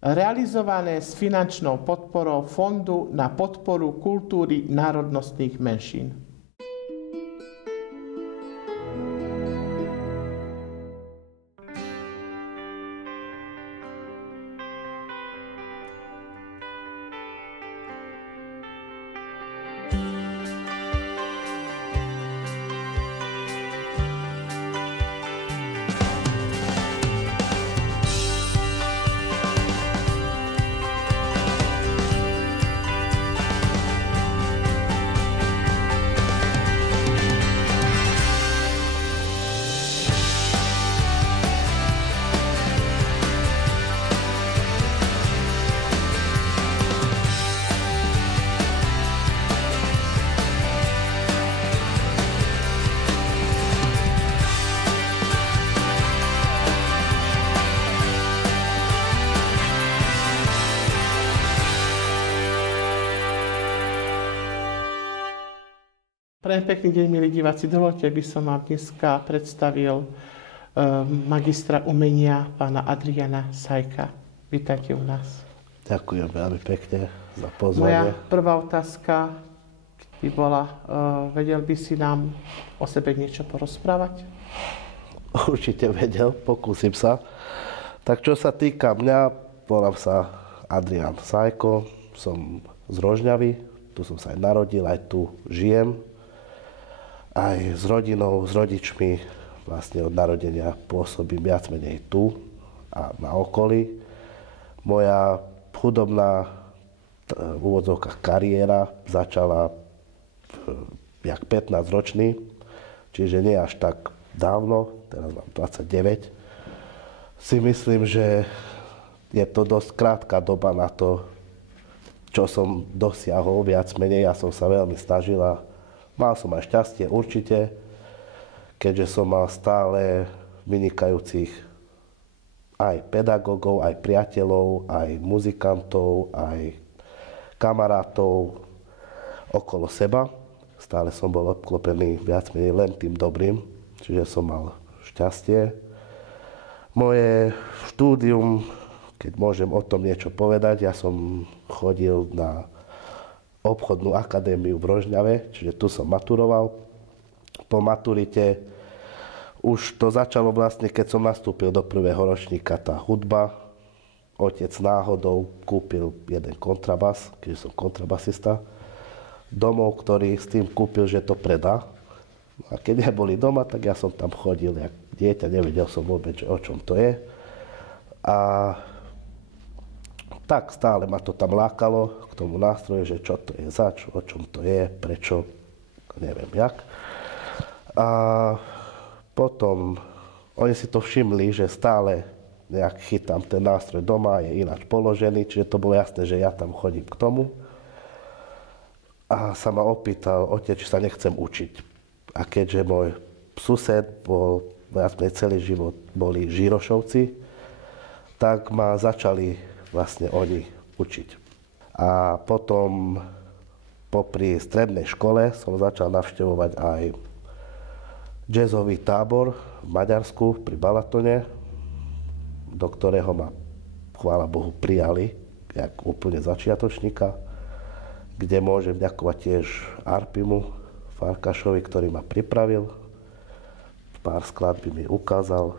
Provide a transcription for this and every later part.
realizované s finančnou podporou Fondu na podporu kultúry národnostných menšín. Prajem pekný deň, milí diváci. Dovoľte, aby som vám dneska predstavil magistra umenia, pána Adriana Sajka. Vítajte u nás. Ďakujem veľmi pekne za pozvanie. Moja prvá otázka by bola, vedel by si nám o sebe niečo porozprávať? Určite vedel, pokúsim sa. Tak čo sa týka mňa, volám sa Adrián Sajko, som z Rožňavy, tu som sa aj narodil, aj tu žijem. Aj s rodinou, s rodičmi, vlastne od narodenia pôsobím viac menej tu a na okolí. Moja hudobná v úvodzovkách kariéra začala jak 15-ročný, čiže nie až tak dávno, teraz mám 29. Si myslím, že je to dosť krátka doba na to, čo som dosiahol viac menej. Ja som sa veľmi snažil a mal som aj šťastie určite, keďže som mal stále vynikajúcich aj pedagógov, aj priateľov, aj muzikantov, aj kamarátov okolo seba. Stále som bol obklopený viac menej len tým dobrým, čiže som mal šťastie. Moje štúdium, keď môžem o tom niečo povedať, ja som chodil na obchodnú akadémiu v Rožňave, čiže tu som maturoval. Po maturite už to začalo vlastne, keď som nastúpil do prvého ročníka, tá hudba. Otec náhodou kúpil jeden kontrabas, keďže som kontrabasista, domov, ktorý s tým kúpil, že to predá. A keď neboli doma, tak ja som tam chodil, jak dieťa, nevedel som vôbec, o čom to je. A tak stále ma to tam lákalo k tomu nástroju, že čo to je zač, o čom to je, prečo, neviem jak. A potom oni si to všimli, že stále nejak chytám ten nástroj doma, je ináč položený, čiže to bolo jasné, že ja tam chodím k tomu. A sa ma opýtal, otec, či sa nechcem učiť. A keďže môj sused bol, viac menej celý život boli Žirošovci, tak ma začali vlastne oni učiť. A potom popri strednej škole som začal navštevovať aj jazzový tábor v Maďarsku pri Balatone, do ktorého ma, chvála Bohu, prijali jak úplne začiatočníka, kde môžem ďakovať tiež Arpimu Farkašovi, ktorý ma pripravil. Pár skladby mi ukázal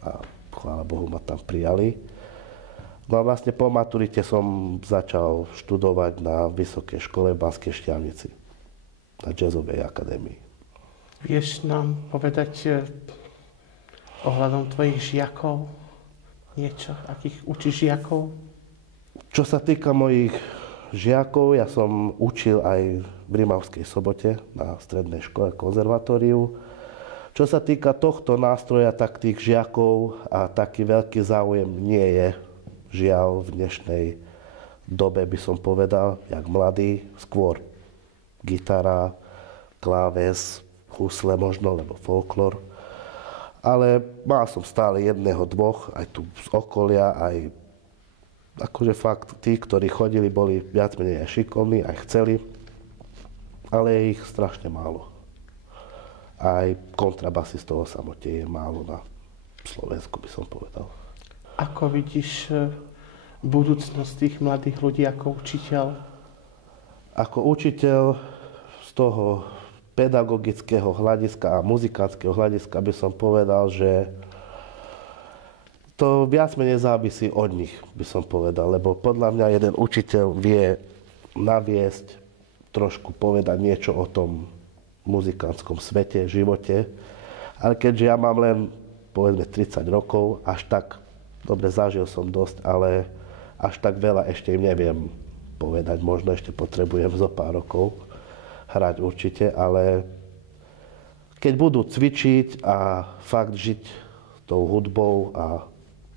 a chvála Bohu ma tam prijali. No a vlastne po maturite som začal študovať na Vysokej škole v Banskej Štiavnici, na jazzovej akadémii. Vieš nám povedať ohľadom tvojich žiakov niečo, akých učíš žiakov? Čo sa týka mojich žiakov, ja som učil aj v Rimavskej Sobote na strednej škole konzervatóriu. Čo sa týka tohto nástroja, tak tých žiakov a taký veľký záujem nie je. Žiaľ, v dnešnej dobe by som povedal, jak mladý, skôr gitara, kláves, husle možno, lebo folklor. Ale mal som stále jedného, dvoch, aj tu z okolia, aj akože fakt tí, ktorí chodili, boli viac menej aj šikovní, aj chceli, ale je ich strašne málo. Aj kontrabasistov samote je málo na Slovensku, by som povedal. Ako vidíš budúcnosť tých mladých ľudí ako učiteľ? Ako učiteľ z toho pedagogického hľadiska a muzikánskeho hľadiska by som povedal, že to viac menej závisí od nich, by som povedal, lebo podľa mňa jeden učiteľ vie naviesť, trošku povedať niečo o tom muzikánskom svete, živote, ale keďže ja mám len, povedzme, 30 rokov, až tak, dobre, zažil som dosť, ale až tak veľa ešte im neviem povedať, možno ešte potrebujem zo pár rokov hrať určite, ale keď budú cvičiť a fakt žiť tou hudbou a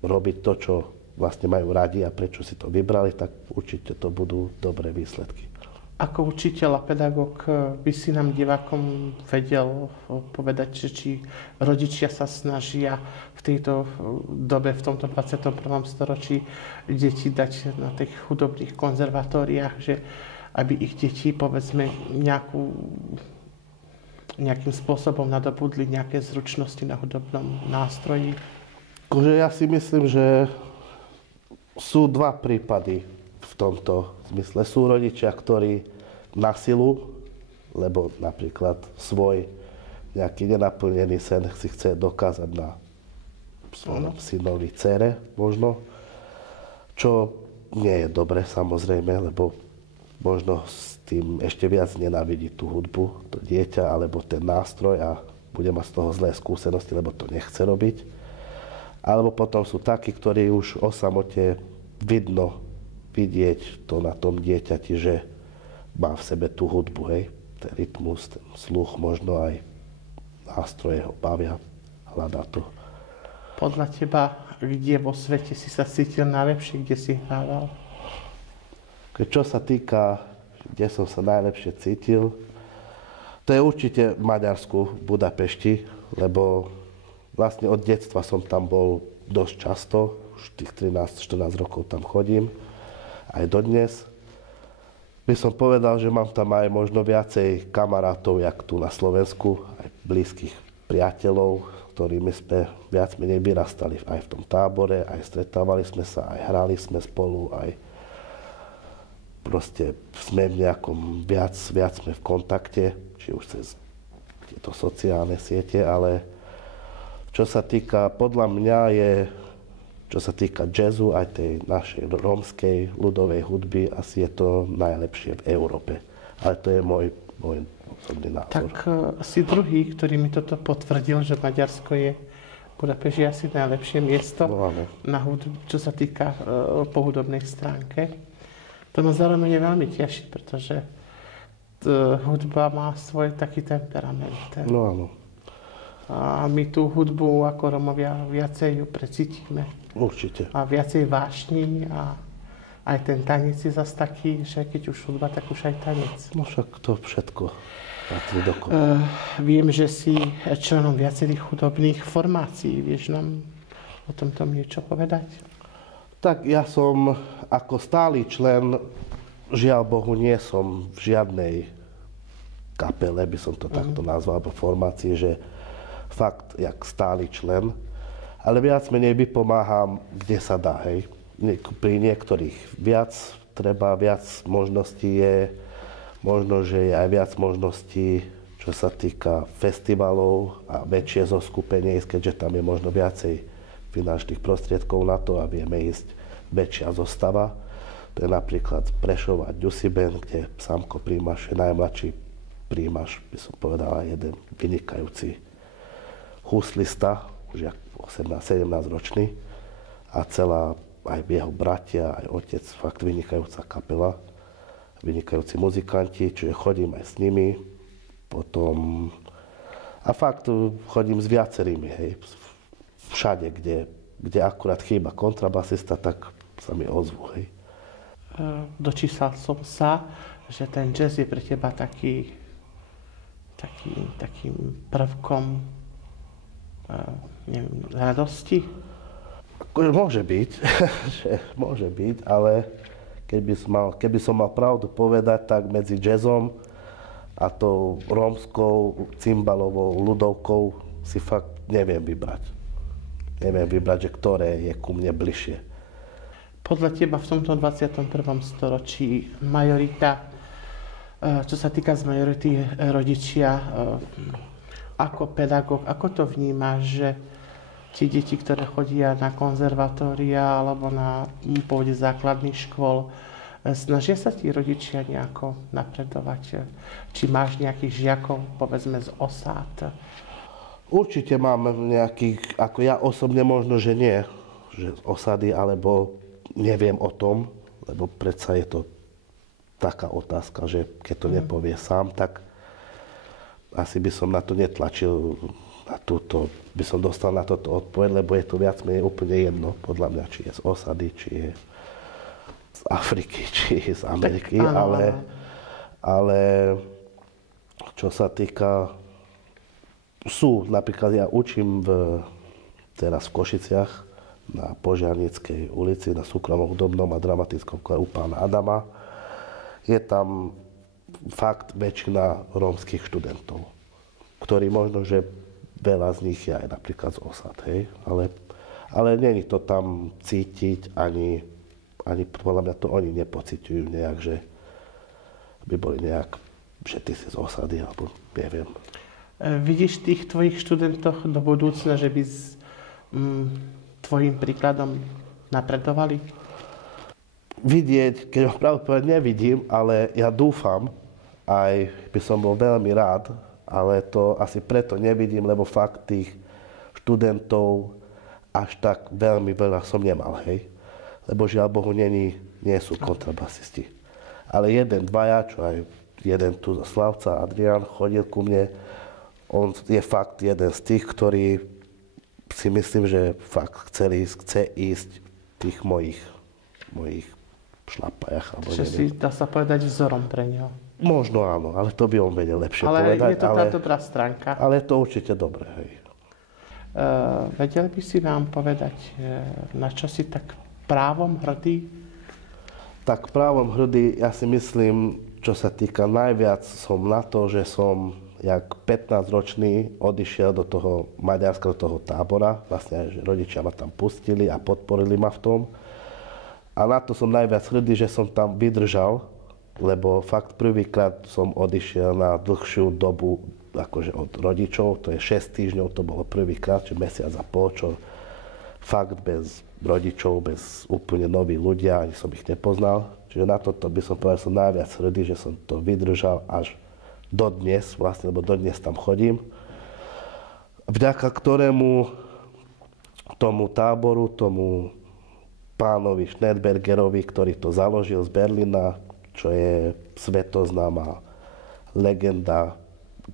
robiť to, čo vlastne majú radi a prečo si to vybrali, tak určite to budú dobré výsledky. Ako učiteľ a pedagóg by si nám divákom vedel povedať, že či rodičia sa snažia v tejto dobe, v tomto 21. storočí deti dať na tých hudobných konzervatóriách, že aby ich deti, povedzme, nejakým spôsobom nadobudli nejaké zručnosti na hudobnom nástroji? Ja si myslím, že sú dva prípady v tomto zmysle. Sú rodičia, ktorí na silu, lebo napríklad svoj nejaký nenaplnený sen si chce dokázať na svojom synovi, dcere možno, čo nie je dobre samozrejme, lebo možno s tým ešte viac nenávidí tú hudbu, to dieťa alebo ten nástroj a bude mať z toho zlé skúsenosti, lebo to nechce robiť. Alebo potom sú takí, ktorí už o samote vidieť to na tom dieťati, že má v sebe tú hudbu, hej, ten rytmus, ten sluch, možno aj nástroje ho bavia, hľadá to. Podľa teba, kde vo svete si sa cítil najlepšie, kde si hrával? Čo sa týka, kde som sa najlepšie cítil, to je určite v Maďarsku, v Budapešti, lebo vlastne od detstva som tam bol dosť často, už tých 13-14 rokov tam chodím, aj dodnes. By som povedal, že mám tam aj možno viacej kamarátov, jak tu na Slovensku, aj blízkych priateľov, ktorými sme viac menej vyrastali aj v tom tábore, aj stretávali sme sa, aj hrali sme spolu, aj proste sme v nejakom viac sme v kontakte, či už cez tieto sociálne siete, ale čo sa týka, podľa mňa čo sa týka jazzu, aj tej našej rómskej ľudovej hudby, asi je to najlepšie v Európe. Ale to je môj osobný názor. Tak si druhý, ktorý mi toto potvrdil, že Maďarsko je Budapešť je asi najlepšie miesto, na čo sa týka po hudobnej stránke. To ma zároveň veľmi teší, pretože hudba má svoj taký temperament. No áno. A my tú hudbu ako Romovia viacej ju precítime. Určite. A viacej vášni a aj ten tanec je zase taký, že keď už hudba, tak už aj tanec. No však to všetko patrí dokopy. Viem, že si členom viacerých hudobných formácií. Vieš nám o tomto niečo povedať? Tak ja som ako stály člen, žiaľ Bohu, nie som v žiadnej kapele, by som to takto nazval, alebo formácii, že fakt jak stály člen, ale viac menej vypomáham, kde sa dá, hej. Pri niektorých viac možností je, možno, že je aj viac možností, čo sa týka festivalov a väčšie zoskupenie, keďže tam je možno viacej finančných prostriedkov na to a vieme ísť väčšia zostava. To je napríklad Prešov a Ďusiben, kde Sámko Prímaš je najmladší Prímaš, by som povedal, jeden vynikajúci huslista, už 18-17 ročný a celá, aj jeho bratia, aj otec, fakt vynikajúca kapela, vynikajúci muzikanti, čiže chodím aj s nimi, potom a fakt chodím s viacerými, hej, všade, kde akurát chýba kontrabasista, tak sa mi ozvu, hej. Dočísal som sa, že ten jazz je pre teba takým prvkom neviem, radosti? Môže byť, môže byť, ale keby som mal pravdu povedať, tak medzi jazzom a tou rómskou, cymbalovou, ľudovkou si fakt neviem vybrať. Neviem vybrať, že ktoré je ku mne bližšie. podľa teba v tomto 21. storočí majorita, čo sa týka z majority rodičia, ako pedagóg, ako to vnímaš, že tie deti, ktoré chodia na konzervatória alebo na pôvode základných škôl, snažia sa tí rodičia nejako napredovať? Či máš nejakých žiakov, povedzme, z osád? Určite mám nejakých, ako ja osobne možno, že nie, že z osady, alebo neviem o tom, lebo predsa je to taká otázka, že keď to nepovie sám, tak asi by som na to netlačil, na túto, by som dostal na toto odpoveď, lebo je to viac menej úplne jedno, podľa mňa, či je z osady, či je z Afriky, či je z Ameriky, ale čo sa týka, sú, napríklad ja učím teraz v Košiciach na Požiarnickej ulici, na súkromnom hudobnom a dramatickom u pána Adama. Je tam fakt väčšina rómskych študentov, ktorí možno, že veľa z nich je aj napríklad z osad, hej, ale není to tam cítiť, ani podľa mňa to oni nepociťujú nejak, že by boli nejak, že ty si z osady, alebo neviem. Vidíš tých tvojich študentoch do budúcna, že by s tvojim príkladom napredovali? Vidieť, keď ho pravdepodobne nevidím, ale ja dúfam, aj by som bol veľmi rád, ale to asi preto nevidím, lebo fakt tých študentov až tak veľmi veľa som nemal, hej. Lebo žiaľ Bohu nie sú kontrabasisti. Ale jeden, dvaja, čo aj jeden tu zo Slavca, Adrián, chodil ku mne, on je fakt jeden z tých, ktorí si myslím, že fakt chce ísť v tých mojich šlapajach. Že si, dá sa povedať, vzorom pre neho. Možno áno, ale to by on vedel lepšie povedať. Ale je to tá dobrá stránka. Ale je to určite dobré, hej. Vedel by si nám povedať, na čo si tak právom hrdý? Tak právom hrdý, ja si myslím, čo sa týka najviac som na to, že som jak 15-ročný odišiel do toho Maďarska, do toho tábora. Vlastne aj, že rodičia ma tam pustili a podporili ma v tom. A na to som najviac hrdý, že som tam vydržal, lebo fakt prvýkrát som odišiel na dlhšiu dobu akože od rodičov, to je 6 týždňov, to bolo prvýkrát, čiže mesiac a pol, čo fakt bez rodičov, bez úplne noví ľudia, ani som ich nepoznal. Čiže na toto by som povedal, že som najviac hrdý, že som to vydržal až dodnes, vlastne, lebo dodnes tam chodím. Vďaka ktorému tomu táboru, tomu pánovi Schnellbergerovi, ktorý to založil z Berlína, čo je svetoznáma legenda,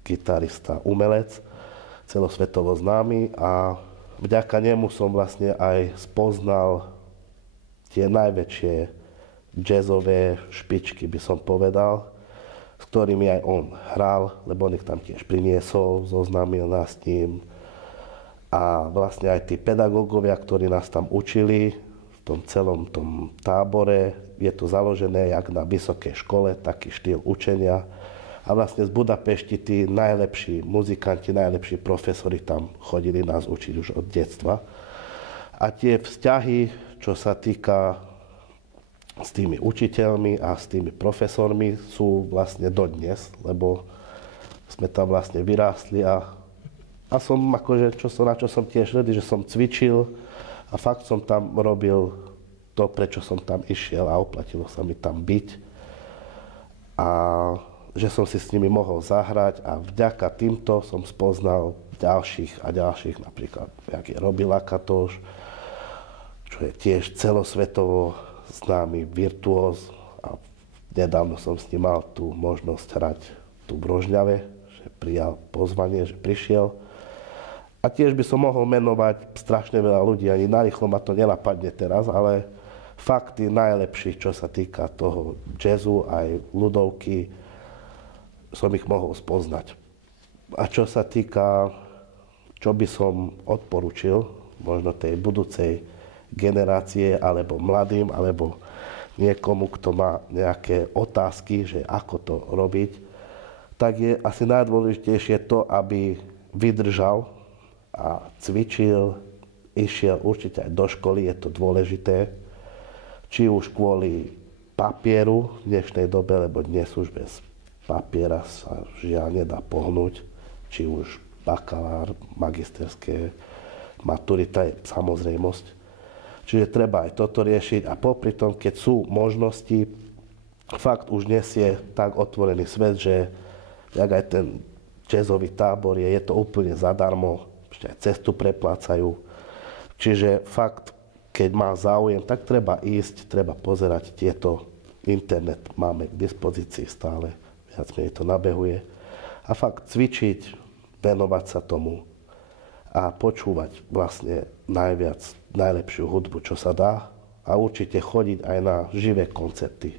gitarista, umelec, celosvetovo známy, a vďaka nemu som vlastne aj spoznal tie najväčšie jazzové špičky, by som povedal, s ktorými aj on hral, lebo on ich tam tiež priniesol, zoznámil nás s ním. A vlastne aj tí pedagógovia, ktorí nás tam učili, v tom celom tom tábore, je to založené jak na vysokej škole, taký štýl učenia. A vlastne z Budapešti tí najlepší muzikanti, najlepší profesori tam chodili nás učiť už od detstva. A tie vzťahy, čo sa týka s tými učiteľmi a s tými profesormi, sú vlastne dodnes, lebo sme tam vlastne vyrástli a som akože, na čo som tiež hrdý, že som cvičil a fakt som tam robil to, prečo som tam išiel a oplatilo sa mi tam byť. A že som si s nimi mohol zahrať a vďaka týmto som spoznal ďalších a ďalších, napríklad, jak je Robi Lakatoš, čo je tiež celosvetovo známy virtuóz, a nedávno som s ním mal tú možnosť hrať tu v Rožňave, že prijal pozvanie, že prišiel. A tiež by som mohol menovať strašne veľa ľudí, ani narýchlo ma to nenapadne teraz, ale fakt tí najlepší, čo sa týka toho jazzu, aj ľudovky, som ich mohol spoznať. A čo sa týka, čo by som odporučil, možno tej budúcej generácie, alebo mladým, alebo niekomu, kto má nejaké otázky, že ako to robiť, tak je asi najdôležitejšie to, aby vydržal a cvičil, išiel určite aj do školy, je to dôležité. či už kvôli papieru v dnešnej dobe, lebo dnes už bez papiera sa žiaľ nedá pohnúť, či už bakalár, magisterské, maturita je samozrejmosť. Čiže treba aj toto riešiť a popri tom, keď sú možnosti, fakt už dnes je tak otvorený svet, že jak aj ten jazzový tábor je to úplne zadarmo, ešte aj cestu preplácajú. Čiže fakt, keď má záujem, tak treba ísť, treba pozerať tieto. Internet máme k dispozícii stále, viac menej to nabehuje. A fakt cvičiť, venovať sa tomu a počúvať vlastne najlepšiu hudbu, čo sa dá. A určite chodiť aj na živé koncerty,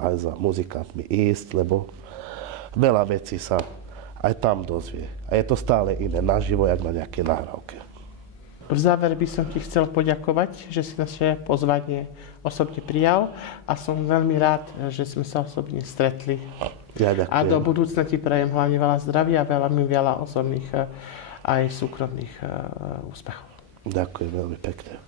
aj za muzikantmi ísť, lebo veľa vecí sa aj tam dozvie. A je to stále iné naživo, jak na nejaké nahrávke. V záver by som ti chcel poďakovať, že si naše pozvanie osobne prijal a som veľmi rád, že sme sa osobne stretli. Ja ďakujem. A do budúcna ti prajem hlavne veľa zdravia, veľa osobných aj súkromných úspechov. Ďakujem veľmi pekne.